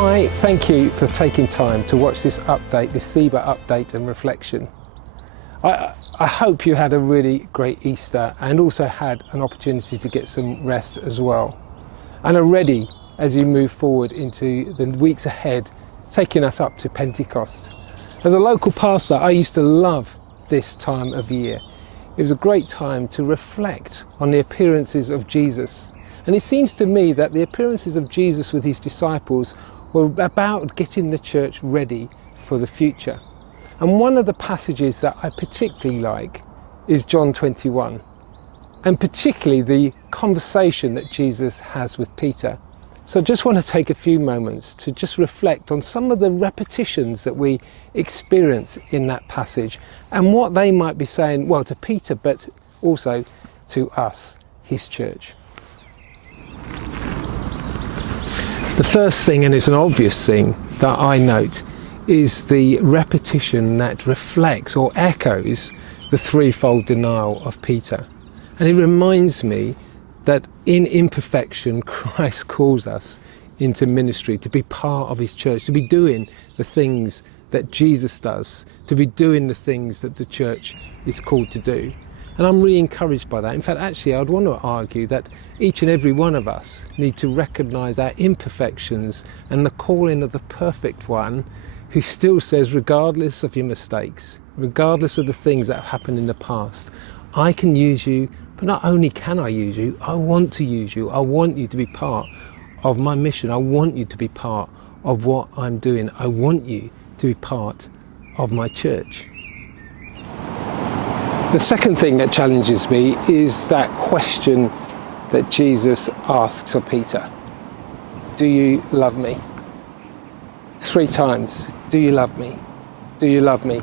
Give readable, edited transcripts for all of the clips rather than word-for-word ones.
Hi, thank you for taking time to watch this update, this SEBA update and reflection. I hope you had a really great Easter and also had an opportunity to get some rest as well, and are ready as you move forward into the weeks ahead, taking us up to Pentecost. As a local pastor, I used to love this time of year. It was a great time to reflect on the appearances of Jesus. And it seems to me that the appearances of Jesus with his disciples were about getting the church ready for the future. And one of the passages that I particularly like is John 21, and particularly the conversation that Jesus has with Peter. So I just want to take a few moments to just reflect on some of the repetitions that we experience in that passage and what they might be saying, well, to Peter, but also to us, his church. The first thing, and it's an obvious thing that I note, is the repetition that reflects or echoes the threefold denial of Peter. And it reminds me that in imperfection, Christ calls us into ministry, to be part of his church, to be doing the things that Jesus does, to be doing the things that the church is called to do. And I'm really encouraged by that. In fact, actually, I'd want to argue that each and every one of us need to recognise our imperfections and the calling of the perfect one, who still says, regardless of your mistakes, regardless of the things that have happened in the past, I can use you, but not only can I use you, I want to use you. I want you to be part of my mission. I want you to be part of what I'm doing. I want you to be part of my church. The second thing that challenges me is that question that Jesus asks of Peter. Do you love me? 3 times. Do you love me? Do you love me?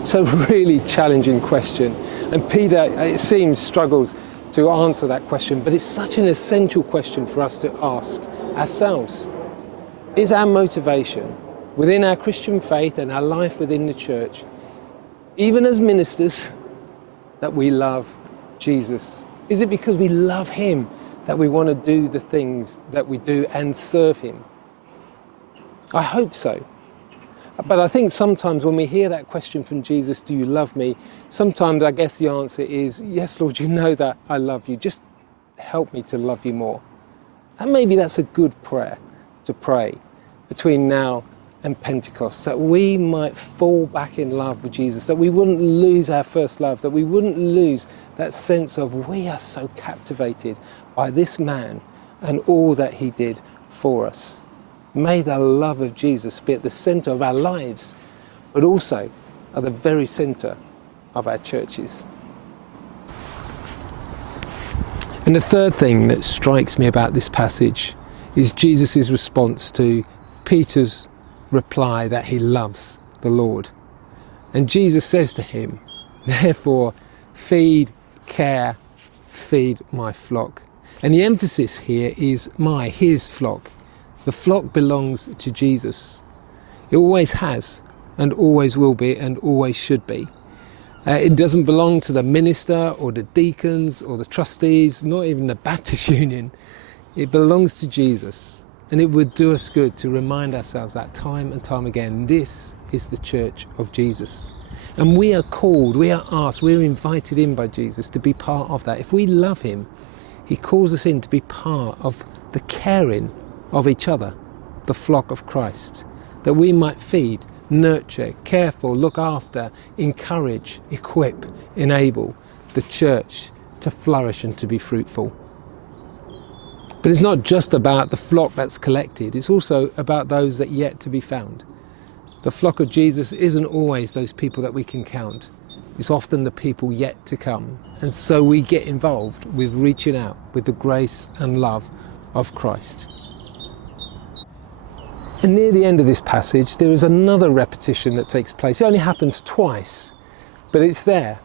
It's a really challenging question. And Peter, it seems, struggles to answer that question, but it's such an essential question for us to ask ourselves. Is our motivation within our Christian faith and our life within the church, even as ministers, that we love Jesus? Is it because we love him that we want to do the things that we do and serve him? I hope so. But I think sometimes when we hear that question from Jesus, do you love me? Sometimes I guess the answer is, yes, Lord, you know that I love you. Just help me to love you more. And maybe that's a good prayer to pray between now and Pentecost, that we might fall back in love with Jesus, that we wouldn't lose our first love, that we wouldn't lose that sense of we are so captivated by this man and all that he did for us. May the love of Jesus be at the centre of our lives, but also at the very centre of our churches. And the third thing that strikes me about this passage is Jesus' response to Peter's reply that he loves the Lord. And Jesus says to him, therefore, feed my flock. And the emphasis here is his flock. The flock belongs to Jesus. It always has, and always will be, and always should be. It doesn't belong to the minister or the deacons or the trustees, not even the Baptist Union. It belongs to Jesus. And it would do us good to remind ourselves that time and time again, this is the church of Jesus. And we are called, we are asked, we're invited in by Jesus to be part of that. If we love him, he calls us in to be part of the caring of each other, the flock of Christ, that we might feed, nurture, care for, look after, encourage, equip, enable the church to flourish and to be fruitful. But it's not just about the flock that's collected, it's also about those that are yet to be found. The flock of Jesus isn't always those people that we can count. It's often the people yet to come. And so we get involved with reaching out with the grace and love of Christ. And near the end of this passage, there is another repetition that takes place. It only happens twice, but it's there.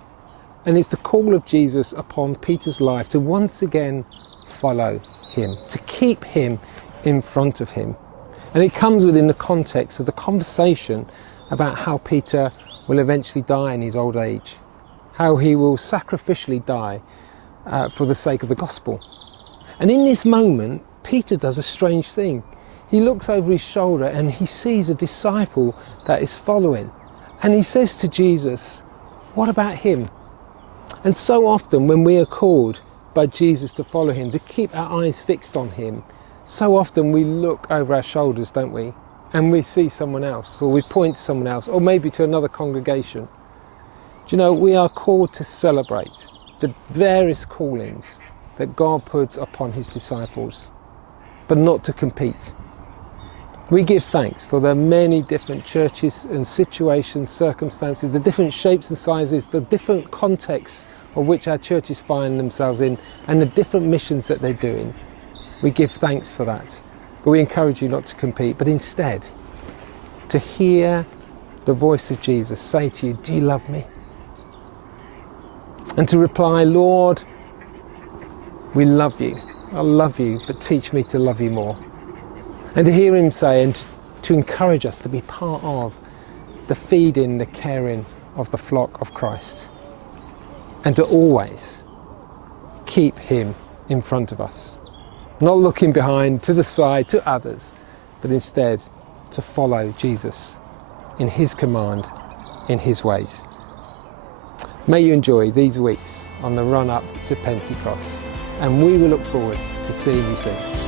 And it's the call of Jesus upon Peter's life to once again follow him, to keep him in front of him. And it comes within the context of the conversation about how Peter will eventually die in his old age, how he will sacrificially die for the sake of the gospel. And in this moment, Peter does a strange thing. he looks over his shoulder and he sees a disciple that is following. And he says to Jesus, what about him? And so often when we are called by Jesus to follow him, to keep our eyes fixed on him, so often we look over our shoulders, don't we? And we see someone else, or we point to someone else, or maybe to another congregation. Do you know, we are called to celebrate the various callings that God puts upon his disciples, but not to compete. We give thanks for the many different churches and situations, circumstances, the different shapes and sizes, the different contexts of which our churches find themselves in, and the different missions that they're doing. We give thanks for that. But we encourage you not to compete, but instead to hear the voice of Jesus say to you, do you love me? And to reply, Lord, we love you. I love you, but teach me to love you more. And to hear him say, and to encourage us to be part of the feeding, the caring of the flock of Christ. And to always keep him in front of us. Not looking behind, to the side, to others, but instead to follow Jesus in his command, in his ways. May you enjoy these weeks on the run up to Pentecost, and we will look forward to seeing you soon.